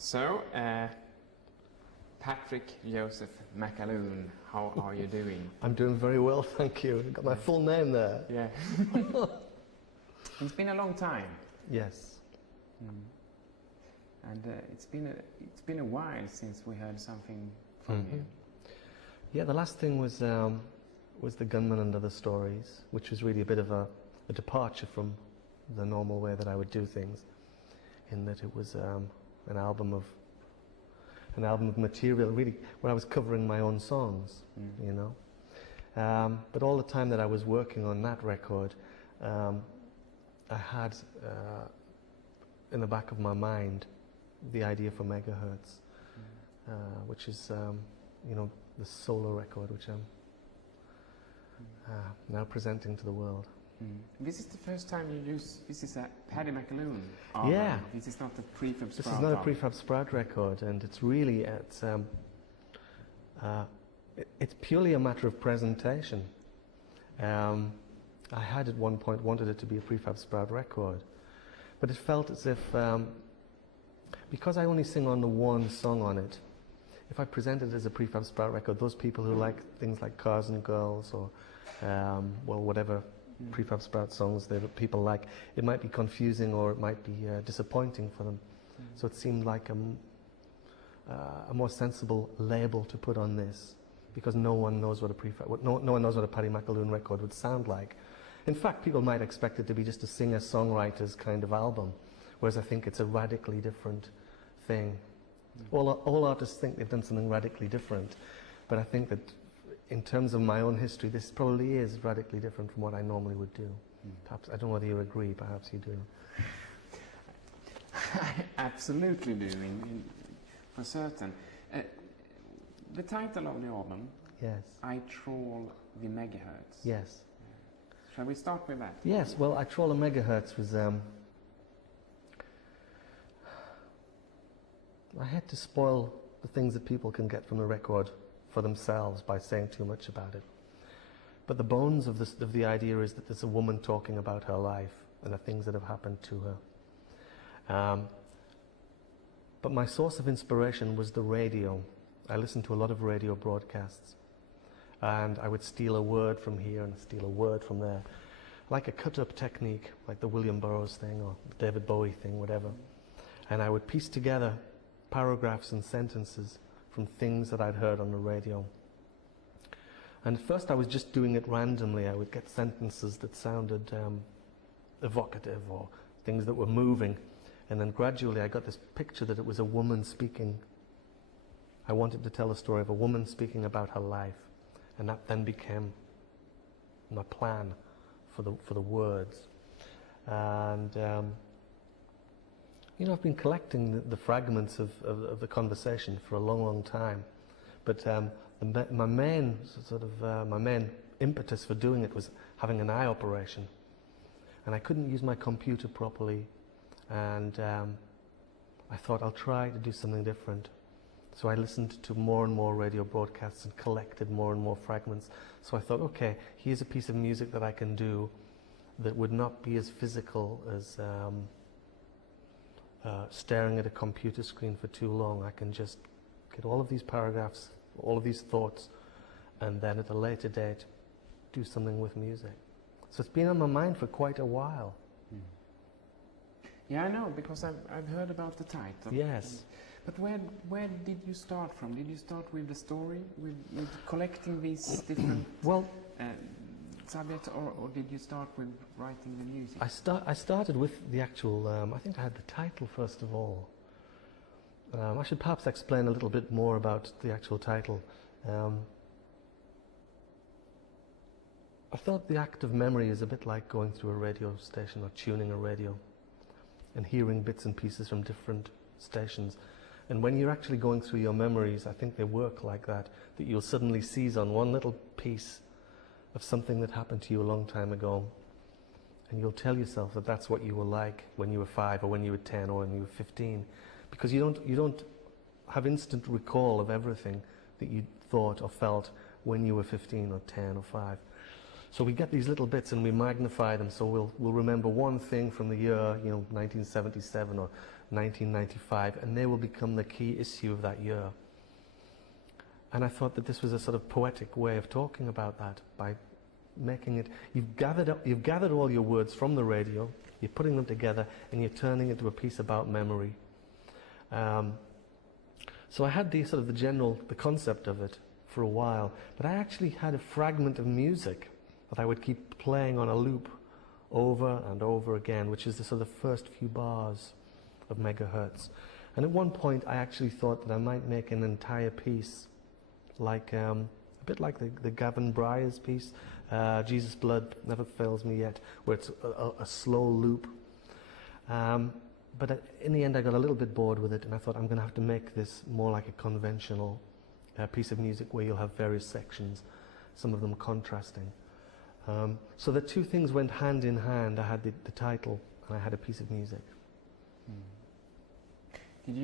So, Patrick Joseph McAloon, how are you doing? I'm doing very well, thank you. Got my full name there. Yeah. It's been a long time. Yes. And it's been a while since we heard something from you. Yeah, the last thing was The Gunman and Other Stories, which was really a bit of a departure from the normal way that I would do things, in that it was an album of material, really, where I was covering my own songs, you know. But all the time that I was working on that record, I had in the back of my mind the idea for Megahertz, which is, you know, the solo record which I'm now presenting to the world. This is the first time you use, this is a Paddy McAloon album. Yeah. This is not a Prefab Sprout This is not a Prefab Sprout record, and it's really, it's purely a matter of presentation. I had at one point wanted it to be a Prefab Sprout record, but it felt as if, because I only sing on the one song on it, if I present it as a Prefab Sprout record, those people who like things like Cars and Girls or, well, whatever Prefab Sprout songs that people like, it might be confusing or it might be disappointing for them. So it seemed like a more sensible label to put on this, because no one knows what a no one knows what a Paddy McAloon record would sound like. In fact, people might expect it to be just a singer-songwriter's kind of album, whereas I think it's a radically different thing. All artists think they've done something radically different, but I think that in terms of my own history, this probably is radically different from what I normally would do. Perhaps, I don't know whether you agree, perhaps you do. I absolutely do, for certain. The title of the album, Yes. I Troll the Megahertz. Yes. Shall we start with that? Yes, well, I Troll a Megahertz was, I had to spoil the things that people can get from the record for themselves by saying too much about it. But the bones of the idea is that there's a woman talking about her life and the things that have happened to her. But my source of inspiration was the radio. I listened to a lot of radio broadcasts, and I would steal a word from here and steal a word from there, like a cut-up technique, like the William Burroughs thing or the David Bowie thing, whatever. And I would piece together paragraphs and sentences from things that I'd heard on the radio. And at first I was just doing it randomly. I would get sentences that sounded evocative or things that were moving. And then gradually I got this picture that it was a woman speaking. I wanted to tell a story of a woman speaking about her life. And that then became my plan for the words. And you know, I've been collecting the fragments of the conversation for a long, long time. But my main impetus for doing it was having an eye operation, and I couldn't use my computer properly. And I thought I'll try to do something different. So I listened to more and more radio broadcasts and collected more and more fragments. So I thought, okay, here's a piece of music that I can do that would not be as physical as staring at a computer screen for too long. I can just get all of these paragraphs, all of these thoughts, and then at a later date do something with music. So it's been on my mind for quite a while. Yeah, I know, because I've heard about the title. Yes. But where did you start from? Did you start with the story, with collecting these different subjects, or did you start with writing the music? I started with the actual, I think I had the title first of all. I should perhaps explain a little bit more about the actual title. I thought the act of memory is a bit like going through a radio station or tuning a radio and hearing bits and pieces from different stations. And when you're actually going through your memories, I think they work like that you'll suddenly seize on one little piece of something that happened to you a long time ago, and you'll tell yourself that that's what you were like when you were 5 or when you were 10 or when you were 15, because you don't have instant recall of everything that you thought or felt when you were 15 or 10 or 5. So we get these little bits and we magnify them, so we'll remember one thing from the year, 1977 or 1995, and they will become the key issue of that year. And I thought that this was a sort of poetic way of talking about that, by making it, you've gathered all your words from the radio, you're putting them together, and you're turning it into a piece about memory. So I had the concept of it for a while, but I actually had a fragment of music that I would keep playing on a loop over and over again, which is the sort of first few bars of megahertz. And at one point I actually thought that I might make an entire piece like a bit like the Gavin Bryars piece, Jesus Blood Never Fails Me Yet, where it's a slow loop. But in the end I got a little bit bored with it, and I thought I'm going to have to make this more like a conventional piece of music where you'll have various sections, some of them contrasting. So the two things went hand in hand. I had the title and I had a piece of music. Did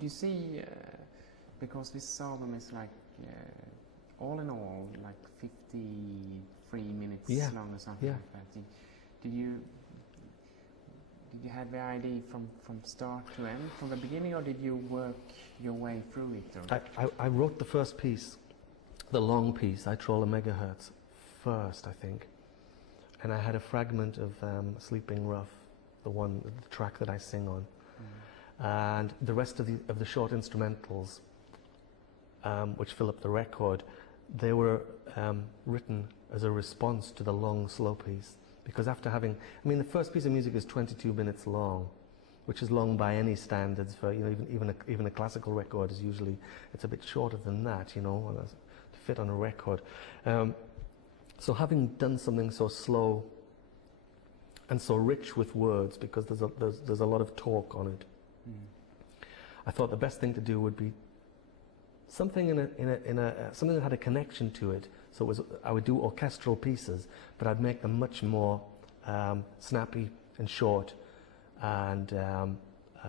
you see, because this album is like, all in all, like 53 minutes long or something like that. Did you have the idea from start to end, from the beginning, or did you work your way through it? I wrote the first piece, the long piece, I Troll a Megahertz, first, I think. And I had a fragment of Sleeping Rough, the track that I sing on. And the rest of the short instrumentals, which fill up the record, they were written as a response to the long, slow piece. Because after having, the first piece of music is 22 minutes long, which is long by any standards. For even a classical record is usually, it's a bit shorter than that, to fit on a record. So having done something so slow and so rich with words, because there's a lot of talk on it, I thought the best thing to do would be something something that had a connection to it. So I would do orchestral pieces, but I'd make them much more snappy and short and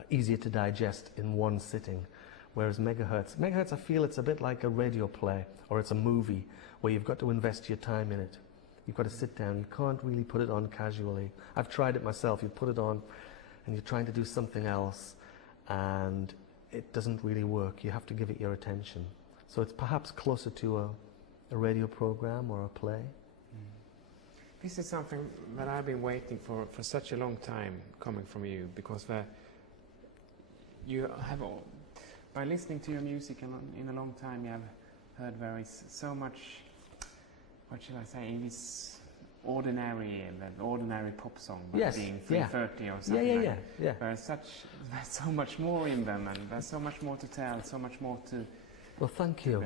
easier to digest in one sitting. Whereas megahertz, I feel it's a bit like a radio play, or it's a movie where you've got to invest your time in it. You've got to sit down. You can't really put it on casually. I've tried it myself. You put it on and you're trying to do something else, and it doesn't really work. You have to give it your attention. So it's perhaps closer to a radio program or a play. This is something that I've been waiting for such a long time, coming from you, because you have, by listening to your music in a long time, you have heard so much, what shall I say, this ordinary pop song, being 3:30 or something. There's so much more in them, and there's so much more to tell, so much more to... Well, thank you.